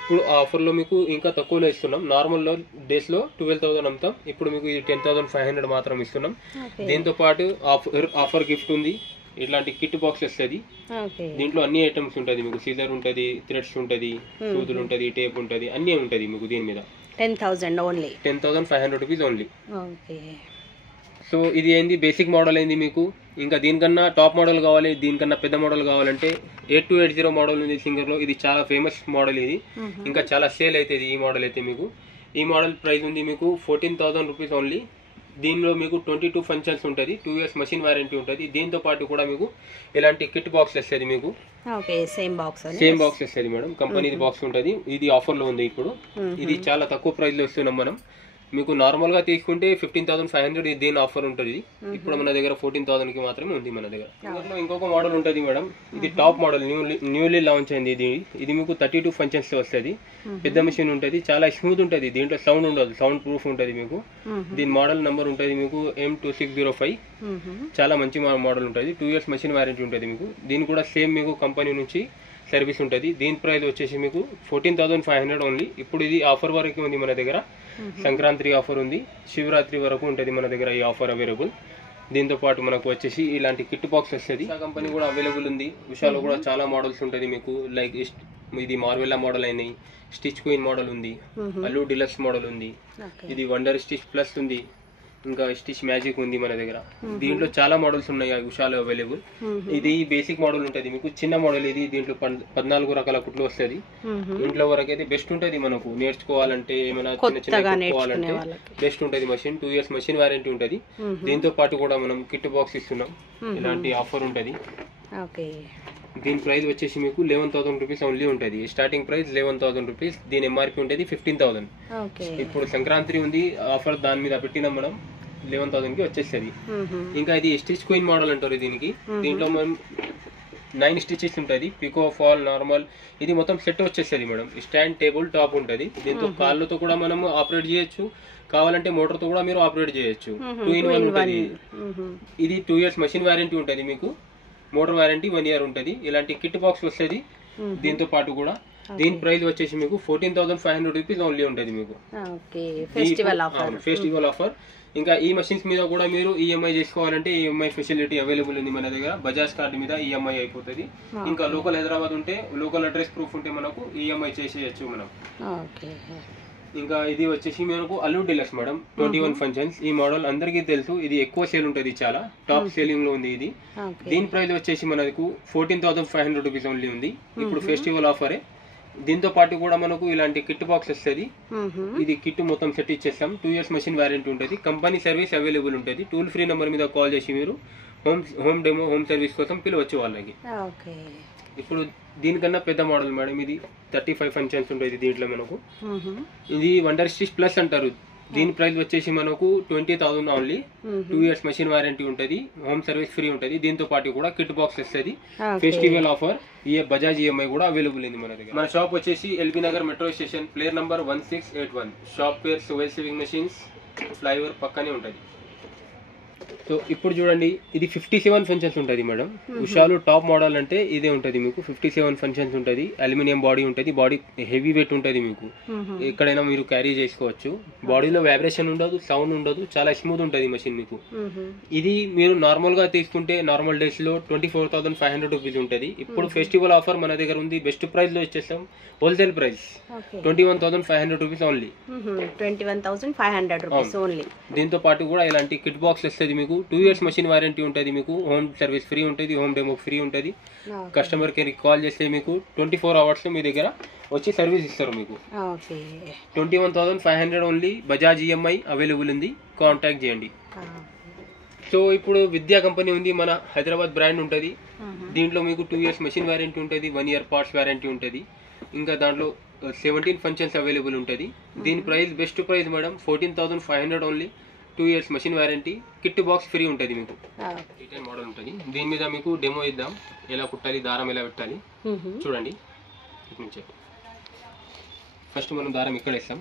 ఇప్పుడు ఆఫర్ లో మీకు ఇంకా తక్కువలో ఇస్తున్నాం. నార్మల్ లో డేస్ లో 12,000 అమ్ముతాం. ఇప్పుడు మీకు ఇది 10,500 మాత్రం ఇస్తున్నాం. దీంతో పాటు ఆఫర్ గిఫ్ట్ ఉంది. ఇట్లాంటి కిట్ బాక్స్ వస్తుంది. దీంట్లో అన్ని ఐటమ్స్ ఉంటుంది మీకు. సీజర్ ఉంటుంది, థ్రెడ్స్ ఉంటుంది, సూదులు ఉంటుంది, టేప్ ఉంటుంది, అన్ని ఉంటుంది మీకు దీని మీద. 10,500 రూపీస్ ఓన్లీ. సో ఇది ఏంది బేసిక్ మోడల్ అయింది మీకు. ఇంకా దీనికన్నా టాప్ మోడల్ కావాలి, దీనికన్నా పెద్ద మోడల్ కావాలంటే 8280 మోడల్ ఉంది సింగర్ లో. ఇది చాలా ఫేమస్ మోడల్. ఇది ఇంకా చాలా సేల్ అవుతుంది ఈ మోడల్ అయితే మీకు. ఈ మోడల్ ప్రైస్ ఉంది మీకు 14,000 రూపీస్ ఓన్లీ. దీనిలో మీకు 22 ఫంక్షన్స్ ఉంటుంది. 2 years మషిన్ వారంటీ ఉంటుంది. దీంతో పాటు కూడా మీకు ఇలాంటి కిట్ బాక్స్ వస్తుంది మీకు. సేమ్ బాక్స్ వస్తుంది మేడం. కంపెనీ బాక్స్ ఉంటుంది. ఇది ఆఫర్ లో ఉంది ఇప్పుడు. ఇది చాలా తక్కువ ప్రైస్ లో ఇస్తున్నాం మనం. మీకు నార్మల్ గా తీసుకుంటే 15,500 దీని ఆఫర్ ఉంటుంది. ఇప్పుడు మన దగ్గర 14,000 కి మాత్రమే ఉంది మన దగ్గర. ఇంకొక మోడల్ ఉంటుంది మేడం. ఇది టాప్ మోడల్, న్యూలీ లాంచ్ అయింది. ఇది మీకు 32 ఫంక్షన్స్ వస్తుంది. పెద్ద మెషిన్ ఉంటుంది. చాలా స్మూత్ ఉంటుంది. దీంట్లో సౌండ్ ఉండదు, సౌండ్ ప్రూఫ్ ఉంటుంది మీకు. దీని మోడల్ నంబర్ ఉంటుంది మీకు M2605. చాలా మంచి మోడల్ ఉంటుంది. 2 years మషిన్ వారంటీ ఉంటుంది మీకు. దీని కూడా సేమ్ మీకు కంపెనీ నుంచి సర్వీస్ ఉంటుంది. దీని ప్రైస్ వచ్చేసి మీకు 14,500 ఓన్లీ. ఇప్పుడు ఇది ఆఫర్ వరకు ఉంది మన దగ్గర. సంక్రాంతి ఆఫర్ ఉంది, శివరాత్రి వరకు ఉంటుంది మన దగ్గర ఈ ఆఫర్ అవైలబుల్. దీంతో పాటు మనకు వచ్చేసి ఇలాంటి కిట్ బాక్స్ వస్తుంది. ఉషా కంపెనీ కూడా అవైలబుల్ ఉంది. ఉషాలో కూడా చాలా మోడల్స్ ఉంటుంది మీకు. లైక్ ఇది మార్వెల్లా మోడల్ అయినాయి, స్టిచ్ క్వీన్ మోడల్ ఉంది, అల్లు డిలక్స్ మోడల్ ఉంది, ఇది వండర్ స్టిచ్ ప్లస్ ఉంది, ఇంకా స్టిచ్ మ్యాజిక్ ఉంది మన దగ్గర. దీంట్లో చాలా మోడల్స్ ఉన్నాయి ఉషాలో అవైలబుల్. ఇది బేసిక్ మోడల్ ఉంటుంది మీకు, చిన్న మోడల్ ఇది. దీంట్లో 14 రకాల కుట్లు వస్తుంది. ఇంట్లో వరకు అయితే బెస్ట్ ఉంటుంది మనకు. నేర్చుకోవాలంటే ఏమైనా చిన్న చిన్న నేర్చుకోవాలంటే బెస్ట్ ఉంటుంది మషిన్. 2 years మషిన్ వారంటీ ఉంటుంది. దీంతో పాటు కూడా మనం కిట్ బాక్స్ ఇస్తున్నాం. ఇలాంటి ఆఫర్ ఉంటుంది. దీని ప్రైస్ వచ్చేసి మీకు 11,000 రూపీస్ ఓన్లీ ఉంటుంది. Starting price 11,000 rupees. దీని ఎంఆర్పి ఉంటుంది 15,000. ఇప్పుడు సంక్రాంతి ఉంది ఆఫర్, దాని మీద పెట్టినాం మనం. 11,000 కి వచ్చేస్తుంది. ఇంకా ఇది స్టిచ్ క్వీన్ మోడల్ అంటారు దీనికి. దీంట్లో మనం 9 స్టిచెస్ ఉంటుంది. పికో, ఫాల్, నార్మల్, ఇది మొత్తం సెట్ వచ్చేస్తుంది మేడం. స్టాండ్, టేబుల్, టాప్ ఉంటుంది. దీంతో కాళ్ళతో కూడా మనం ఆపరేట్ చేయొచ్చు, కావాలంటే మోటార్ తో కూడా మీరు ఆపరేట్ చేయొచ్చు. 2 in 1 ఉంటుంది. ఇది 2 years మషిన్ వారంటీ ఉంటుంది మీకు. మోటార్ వారంటీ 1 year ఉంటుంది. ఇలాంటి కిట్ బాక్స్ వస్తుంది దీంతో పాటు కూడా. దీని ప్రైస్ వచ్చేసి మీకు 14,500 రూపీస్ ఓన్లీ ఉంటుంది మీకు. Festival offer. ఇంకా ఈ మషిన్స్ మీద కూడా మీరు ఈఎంఐ చేసుకోవాలంటే ఈఎంఐ ఫెసిలిటీ అవైలబుల్ ఉంది మన దగ్గర. బజాజ్ కార్డు మీద ఈఎంఐ అయిపోతుంది. ఇంకా లోకల్ హైదరాబాద్ ఉంటే, లోకల్ అడ్రస్ ప్రూఫ్ ఉంటే మనకు ఈఎంఐ చేసేయచ్చు మనం. ఇంకా ఇది వచ్చేసి మనకు అల్లు డిలక్స్ మేడం. 21 ఫంక్షన్స్. ఈ మోడల్ అందరికీ తెలుసు, ఇది ఎక్కువ సేల్ ఉంటుంది, చాలా టాప్ సేలింగ్ లో ఉంది ఇది. దీని ప్రైస్ వచ్చేసి మనకు 14,500 రూపీస్ ఓన్లీ ఉంది. ఇప్పుడు ఫెస్టివల్ ఆఫరే. దీంతో పాటు కూడా మనకు ఇలాంటి కిట్ బాక్స్ వస్తుంది. ఇది కిట్ మొత్తం సెట్ ఇచ్చేస్తాం. 2 years మషిన్ వారంటీ ఉంటుంది. కంపెనీ సర్వీస్ అవైలబుల్ ఉంటుంది. టోల్ ఫ్రీ నెంబర్ మీద కాల్ చేసి మీరు హోమ్ డెమో, హోమ్ సర్వీస్ కోసం పిలవచ్చు వాళ్ళకి. ఇప్పుడు దీనికన్నా పెద్ద మోడల్ మేడం. ఇది 35 ఫంక్షన్స్ ఉంటుంది దీంట్లో మనకు. ఇది వండర్ స్టిచ్ ప్లస్ అంటారు. దీని ప్రైస్ వచ్చేసి మనకు 20,000 ఓన్లీ. 2 years మషిన్ వారంటీ ఉంటుంది. హోమ్ సర్వీస్ ఫ్రీ ఉంటుంది. దీంతో పాటు కూడా కిట్ బాక్స్ వస్తుంది. Festival offer. బజాజ్ ఈఎంఐ కూడా అవైలబుల్ ఉంది మన దగ్గర. మన షాప్ వచ్చేసి LB Nagar metro station, pillar number 1681. Shop పేరు సువేల్ సేవింగ్ మెషిన్స్. ఫ్లైఓవర్ పక్కనే ఉంటుంది. సో ఇప్పుడు చూడండి, ఇది 57 ఫంక్షన్స్ ఉంటుంది మేడం. ఉషాలో టాప్ మోడల్ అంటే ఇదే ఉంటుంది మీకు. 57 ఫంక్షన్స్ ఉంటుంది. అల్యూమినియం బాడీ ఉంటుంది. బాడీ హెవీ వెయిట్ ఉంటుంది మీకు. ఎక్కడైనా మీరు క్యారీ చేసుకోవచ్చు. బాడీలో వైబ్రేషన్ ఉండదు, సౌండ్ ఉండదు, చాలా స్మూత్ ఉంటుంది మషిన్ మీకు. ఇది మీరు నార్మల్ గా తీసుకుంటే నార్మల్ డేస్ లో 24,500 రూపీస్ ఉంటుంది. ఇప్పుడు ఫెస్టివల్ ఆఫర్ మన దగ్గర ఉంది. బెస్ట్ ప్రైస్ లో ఇచ్చేస్తాం. Wholesale price 21,500 rupees only. 21,500 rupees only. దీంతో పాటు కూడా ఇలాంటి కిట్ బాక్స్ వస్తుంది మీకు. 2 years మషిన్ వారంటీ ఉంటుంది మీకు. హోమ్ సర్వీస్ ఫ్రీ ఉంటుంది. హోమ్ డెమో ఫ్రీ ఉంటుంది. కస్టమర్ కేర్ కాల్ చేస్తే మీకు 24 hours మీ దగ్గర వచ్చి సర్వీస్ ఇస్తారు మీకు. 21,500 ఓన్లీ. బజాజ్ ఈఎంఐ అవైలబుల్ ఉంది. కాంటాక్ట్ చేయండి. సో ఇప్పుడు విద్యా కంపెనీ ఉంది, మన హైదరాబాద్ బ్రాండ్ ఉంటుంది. దీంట్లో మీకు 2 years మషిన్ వారంటీ ఉంటుంది. 1 year పార్ట్స్ వారంటీ ఉంటుంది. ఇంకా దాంట్లో 17 ఫంక్షన్స్ అవైలబుల్ ఉంటుంది. దీని price best price madam 14,500 only. 2 years machine warranty. Kit box free ఉంటుంది మీకు. రిటర్న్ మోడల్ ఉంటుంది. దీని మీద మీకు డెమో ఇద్దాం, ఎలా కుట్టాలి, దారం ఎలా పెట్టాలి చూడండి. ఫస్ట్ మనం దారం ఇక్కడ వేస్తాం.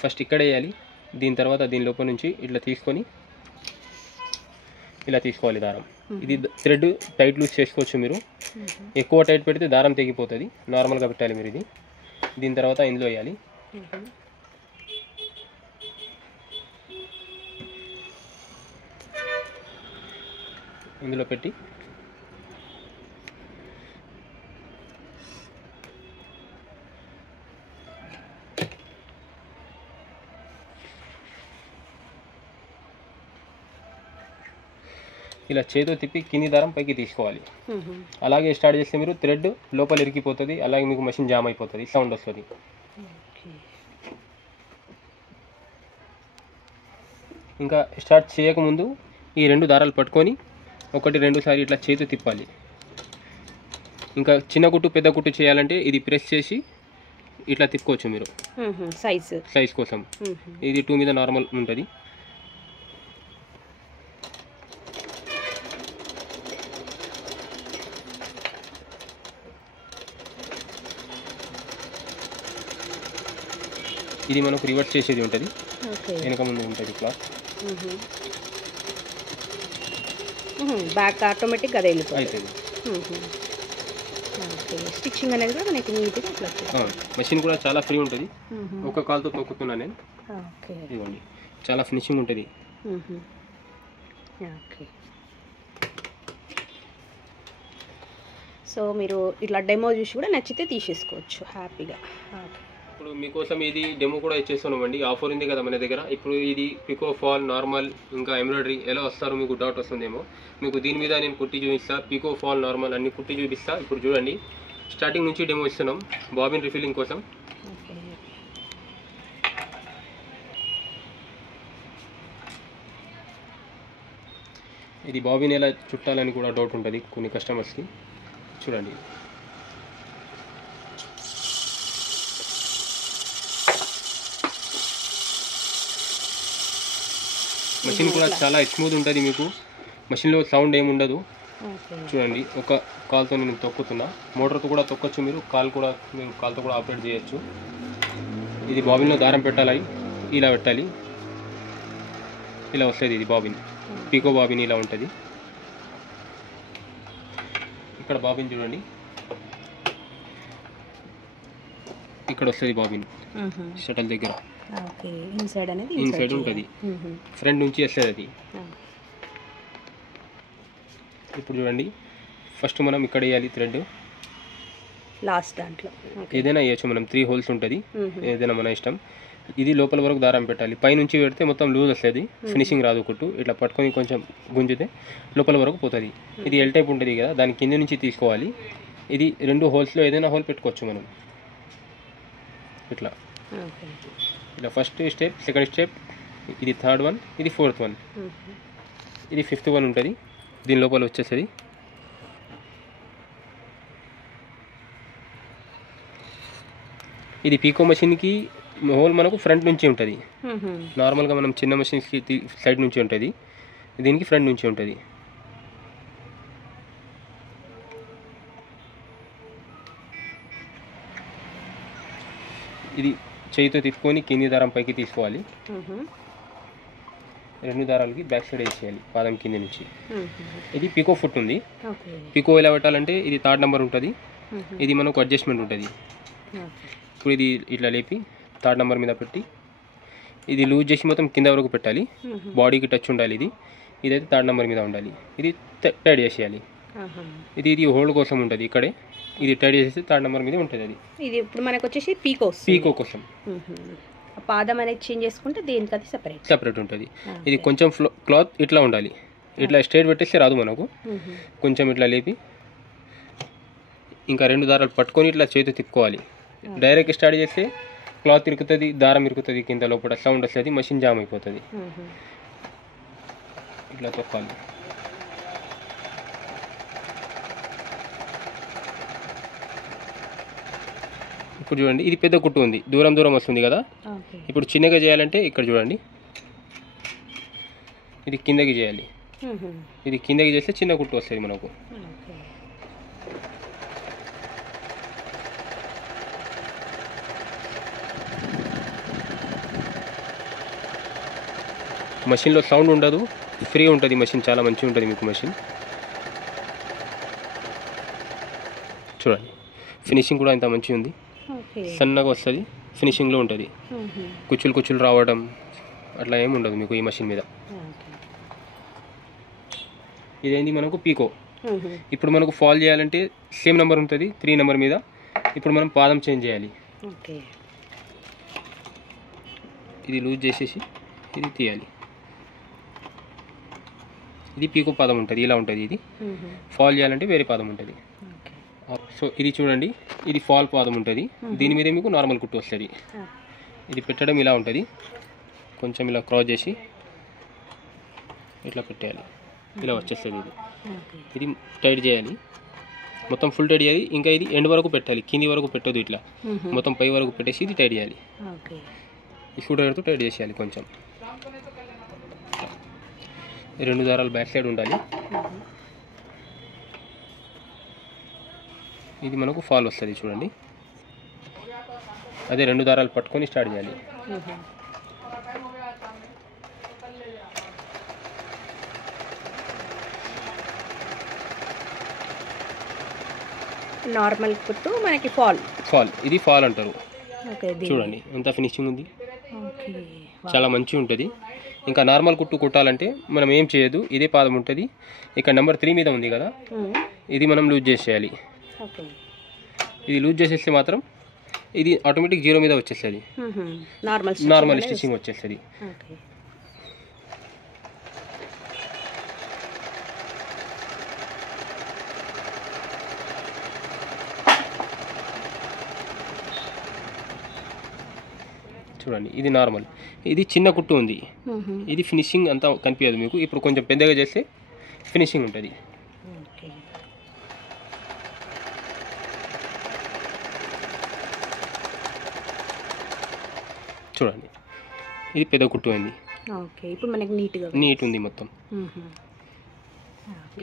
ఫస్ట్ ఇక్కడ వేయాలి. దీని తర్వాత దీని లోపల నుంచి ఇట్లా తీసుకొని ఇలా తీసుకోవాలి దారం. ఇది థ్రెడ్ టైట్ లూజ్ చేసుకోవచ్చు మీరు. ఎక్కువ టైట్ పెడితే దారం తెగిపోతుంది. నార్మల్గా పెట్టాలి మీరు ఇది. దీని తర్వాత ఇందులో వేయాలి. ఇందులో పెట్టి ఇలా చేతో తిప్పి కింది దారం పైకి తీసుకోవాలి. అలాగే స్టార్ట్ చేస్తే మీరు థ్రెడ్ లోపల ఇరికిపోతుంది. అలాగే మీకు మషిన్ జామ్ అయిపోతుంది, సౌండ్ వస్తుంది. ఇంకా స్టార్ట్ చేయకముందు ఈ 2 దారాలు పట్టుకొని 1-2 సారి ఇట్లా చేతి తిప్పాలి. ఇంకా చిన్న కుట్టు పెద్ద కుట్టు చేయాలంటే ఇది ప్రెస్ చేసి ఇట్లా తిప్పుకోవచ్చు మీరు సైజ్ కోసం. ఇది 2 మీద నార్మల్ ఉంటుంది. ఇది మనకు రివర్స్ చేసేది ఉంటుంది. వెనక ముందు ఉంటుంది క్లాత్. బ్యాక్ ఆటోమేటిక్గా అదే అవుతుంది. స్టిచ్చింగ్ అనేది కూడా మనకి నీట్గా మెషిన్ కూడా చాలా ఫ్రీ ఉంటుంది. ఒక కాల్తో తొక్కుతున్నా నేను. ఇదిగోండి, చాలా ఫినిషింగ్ ఉంటుంది. ఓకే. సో మీరు ఇట్లా డెమో చూసి కూడా నచ్చితే తీసేసుకోవచ్చు హ్యాపీగా. ఓకే. ఇప్పుడు మీకోసం ఇది డెమో కూడా ఇచ్చేస్తున్నామండి. ఆఫర్ ఉంది కదా మన దగ్గర. ఇప్పుడు ఇది పికో ఫాల్, నార్మల్, ఇంకా ఎంబ్రాయిడరీ ఎలా వస్తారో మీకు డౌట్ వస్తుందేమో. మీకు దీని మీద నేను కుట్టి చూపిస్తా. పికో ఫాల్, నార్మల్ అన్ని కుట్టి చూపిస్తా. ఇప్పుడు చూడండి, స్టార్టింగ్ నుంచి డెమో ఇస్తున్నాం బాబిన్ రిఫిల్లింగ్ కోసం. ఇది బాబిన్ ఎలా చుట్టాలని కూడా డౌట్ ఉంటుంది కొన్ని కస్టమర్స్కి. చూడండి, మషిన్ కూడా చాలా స్మూత్ ఉంటుంది. మీకు మషిన్లో సౌండ్ ఏమి ఉండదు. చూడండి, ఒక కాల్తో నేను తొక్కుతున్నా. మోటార్తో కూడా తొక్కొచ్చు మీరు. కాల్తో కూడా ఆపరేట్ చేయొచ్చు. ఇది బాబిన్లో దారం పెట్టాలి. ఇలా పెట్టాలి. ఇలా వస్తుంది ఇది బాబిన్. పీకో బాబిన్ ఇలా ఉంటుంది. ఇక్కడ బాబిన్ చూడండి, ఇక్కడ వస్తుంది బాబిన్ షటల్ దగ్గర. ఇన్సైడ్ ఉంటుంది, ఫ్రంట్ నుంచి వస్తుంది అది. ఇప్పుడు చూడండి, ఫస్ట్ మనం ఇక్కడ వేయాలి థ్రెడ్. లాస్ట్ దాంట్లో ఏదైనా వేయచ్చు మనం. 3 హోల్స్ ఉంటుంది, ఏదైనా మన ఇష్టం. ఇది లోపల వరకు దారం పెట్టాలి. పైనుంచి పెడితే మొత్తం లూజ్ వస్తుంది, ఫినిషింగ్ రాదు. కుట్టు ఇట్లా పట్టుకొని కొంచెం గుంజితే లోపల వరకు పోతుంది. ఇది ఎల్ టైప్ ఉంటుంది కదా, దాని కింద నుంచి తీసుకోవాలి. ఇది 2 హోల్స్లో ఏదైనా హోల్ పెట్టుకోవచ్చు మనం. ఇట్లా ఇలా ఫస్ట్ స్టెప్, సెకండ్ స్టెప్, ఇది థర్డ్ వన్, ఇది ఫోర్త్ వన్, ఇది ఫిఫ్త్ వన్ ఉంటుంది. దీని లోపల వచ్చేస్తుంది. ఇది పీకో మషిన్కి హోల్ మనకు ఫ్రంట్ నుంచి ఉంటుంది. నార్మల్గా మనం చిన్న మషిన్స్కి సైడ్ నుంచి ఉంటుంది, దీనికి ఫ్రంట్ నుంచి ఉంటుంది. ఇది చేయితో తిప్పుకొని కింది దారం పైకి తీసుకోవాలి. 2 దారాలకి బ్యాక్ సైడ్ వేసేయాలి పాదం కింది నుంచి. ఇది పికో ఫుట్ ఉంది. పికో ఎలా పెట్టాలంటే ఇది 3rd నెంబర్ ఉంటుంది. ఇది మనకు అడ్జస్ట్మెంట్ ఉంటుంది. ఇప్పుడు ఇది ఇట్లా లేపి 3rd నెంబర్ మీద పెట్టి ఇది లూజ్ చేసి మొత్తం కింద వరకు పెట్టాలి. బాడీకి టచ్ ఉండాలి. ఇదైతే 3rd నెంబర్ మీద ఉండాలి. ఇది టైట్ చేసేయాలి. ఇది హోల్డ్ కోసం ఉంటుంది ఇక్కడే. ఇది టైట్ చేసేసి 3rd నెంబర్ మీద ఉంటుంది. ఇది ఇప్పుడు మనకు వచ్చేసి పీకో కోసం. పాదం అనేది చేంజ్ చేసుకుంటే దేనికి అది సెపరేట్ ఉంటుంది. ఇది కొంచెం క్లాత్ ఇట్లా ఉండాలి. ఇట్లా స్ట్రైట్ పెట్టేస్తే రాదు మనకు. కొంచెం ఇట్లా లేపి ఇంకా 2 దారాలు పట్టుకొని ఇట్లా చేతితో తిప్పుకోవాలి. డైరెక్ట్ స్టార్ట్ చేస్తే క్లాత్ ఇరుకుతుంది, దారం ఇరుకుతుంది, కింద లోపల సౌండ్ వస్తుంది, మషిన్ జామ్ అయిపోతుంది. ఇట్లా తొక్కాలి. ఇప్పుడు చూడండి, ఇది పెద్ద కుట్టు ఉంది, దూరం వస్తుంది కదా. ఇప్పుడు చిన్నగా చేయాలంటే ఇక్కడ చూడండి, ఇది కిందకి చేయాలి. ఇది కిందకి చేస్తే చిన్న కుట్టు వస్తుంది మనకు. మషిన్లో సౌండ్ ఉండదు, ఫ్రీ ఉంటుంది మషిన్. చాలా మంచిగా ఉంటుంది మీకు మషిన్. చూడండి, ఫినిషింగ్ కూడా ఇంత మంచిగా ఉంది. సన్నగా వస్తుంది, ఫినిషింగ్లో ఉంటుంది. కుచ్చులు రావడం అట్లా ఏమి ఉండదు మీకు ఈ మషిన్ మీద. ఇదేంటి మనకు పీకో. ఇప్పుడు మనకు ఫాల్ చేయాలంటే సేమ్ నెంబర్ ఉంటుంది 3 నెంబర్ మీద. ఇప్పుడు మనం పాదం చేంజ్ చేయాలి. ఇది లూజ్ చేసేసి ఇది తీయాలి. ఇది పీకో పాదం ఉంటుంది, ఇలా ఉంటుంది. ఇది ఫాల్ చేయాలంటే వేరే పాదం ఉంటుంది. సో ఇది చూడండి, ఇది ఫాల్ పాదం ఉంటుంది. దీని మీద మీకు నార్మల్ కుట్టు వస్తుంది. ఇది పెట్టడం ఇలా ఉంటుంది. కొంచెం ఇలా క్రాస్ చేసి ఇట్లా పెట్టేయాలి. ఇలా వచ్చేస్తుంది. ఇది టైట్ చేయాలి, మొత్తం ఫుల్ టైట్ చేయాలి. ఇంకా ఇది ఎండ్ వరకు పెట్టాలి, కింది వరకు పెట్టదు. ఇట్లా మొత్తం పై వరకు పెట్టేసి ఇది టైట్ చేయాలి. ఈ స్క్రూ డ్రైవర్తో టైట్ చేసేయాలి. కొంచెం 2 దారాలు బ్యాక్ సైడ్ ఉండాలి. ఇది మనకు ఫాల్ వస్తుంది చూడండి. అదే 2 దారాలు పట్టుకొని స్టార్ట్ చేయాలి. నార్మల్ కుట్టు మనకి ఫాల్. ఇది ఫాల్ అంటారు. చూడండి ఎంత ఫినిషింగ్ ఉంది, చాలా మంచిగా ఉంటుంది. ఇంకా నార్మల్ కుట్టు కుట్టాలంటే మనం ఏం చేయదు, ఇదే పాదం ఉంటుంది. ఇక్కడ నెంబర్ 3 మీద ఉంది కదా, ఇది మనం లూజ్ చేసేయాలి. ఇది లూజ్ చేసేస్తే మాత్రం ఇది ఆటోమేటిక్ 0 మీద వచ్చేస్తుంది, నార్మల్ స్టిచ్చింగ్ వచ్చేస్తుంది. చూడండి ఇది నార్మల్, ఇది చిన్న కుట్టు ఉంది, ఇది ఫినిషింగ్ అంతా కనిపించదు మీకు. ఇప్పుడు కొంచెం పెద్దగా చేస్తే ఫినిషింగ్ ఉంటుంది. చూడండి ఇది పెద్ద కుట్టు అయింది, ఇప్పుడు మనకి నీట్ ఉంది మొత్తం.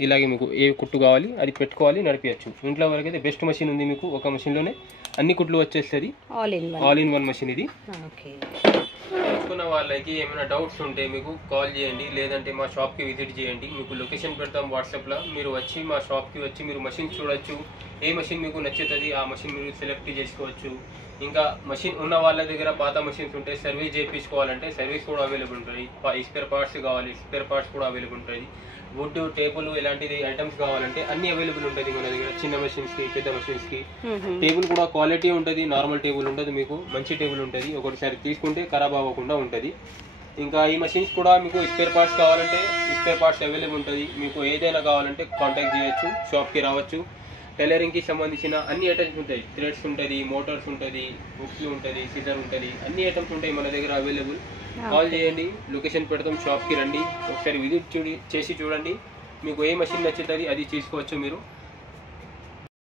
ఇలాగే మీకు ఏ కుట్టు కావాలి అది పెట్టుకోవాలి, నడిపించచ్చు. ఇంట్లో వరకు అయితే బెస్ట్ మెషిన్ ఉంది మీకు, ఒక మెషిన్లోనే అన్ని కుట్లు వచ్చేస్తుంది, ఆల్ ఇన్ వన్ మెషిన్ ఇది. తెలుసుకున్న వాళ్ళకి ఏమైనా డౌట్స్ ఉంటే మీకు కాల్ చేయండి, లేదంటే మా షాప్కి విజిట్ చేయండి. మీకు లొకేషన్ పెడతాం వాట్సాప్లో, మీరు వచ్చి మా షాప్కి వచ్చి మీరు మెషిన్ చూడొచ్చు. ఏ మెషిన్ మీకు నచ్చుతుంది ఆ మెషిన్ మీరు సెలెక్ట్ చేసుకోవచ్చు. ఇంకా మెషిన్ ఉన్న వాళ్ళ దగ్గర పాత మెషిన్స్ ఉంటే సర్వీస్ చేయించుకోవాలంటే సర్వీస్ కూడా అవైలబుల్ ఉంటుంది. స్పేర్ పార్ట్స్ కావాలి, స్పేర్ పార్ట్స్ కూడా అవైలబుల్ ఉంటుంది. వుడ్, టేబుల్ ఇలాంటిది ఐటమ్స్ కావాలంటే అన్ని అవైలబుల్ ఉంటుంది మన దగ్గర, చిన్న మెషిన్స్కి పెద్ద మెషిన్స్కి. టేబుల్ కూడా క్వాలిటీ ఉంటుంది, నార్మల్ టేబుల్ ఉంటుంది మీకు, మంచి టేబుల్ ఉంటుంది, ఒకటిసారి తీసుకుంటే ఖరాబ్ అవ్వకుండా ఉంటుంది. ఇంకా ఈ మెషిన్స్ కూడా మీకు స్పేర్ పార్ట్స్ కావాలంటే స్పేర్ పార్ట్స్ అవైలబుల్ ఉంటుంది. మీకు ఏదైనా కావాలంటే కాంటాక్ట్ చేయొచ్చు, షాప్కి రావచ్చు. టైలరింగ్కి సంబంధించిన అన్ని ఐటమ్స్ ఉంటాయి, థ్రెడ్స్ ఉంటుంది, మోటార్స్ ఉంటుంది, హుక్స్ ఉంటుంది, సిజర్ ఉంటుంది, అన్ని ఐటమ్స్ ఉంటాయి మన దగ్గర అవైలబుల్. కాల్ చేయండి, లొకేషన్ పెడతాం, షాప్కి రండి, ఒకసారి విజిట్ చేసి చూడండి. మీకు ఏ మెషిన్ నచ్చుతుంది అది తీసుకోవచ్చు మీరు.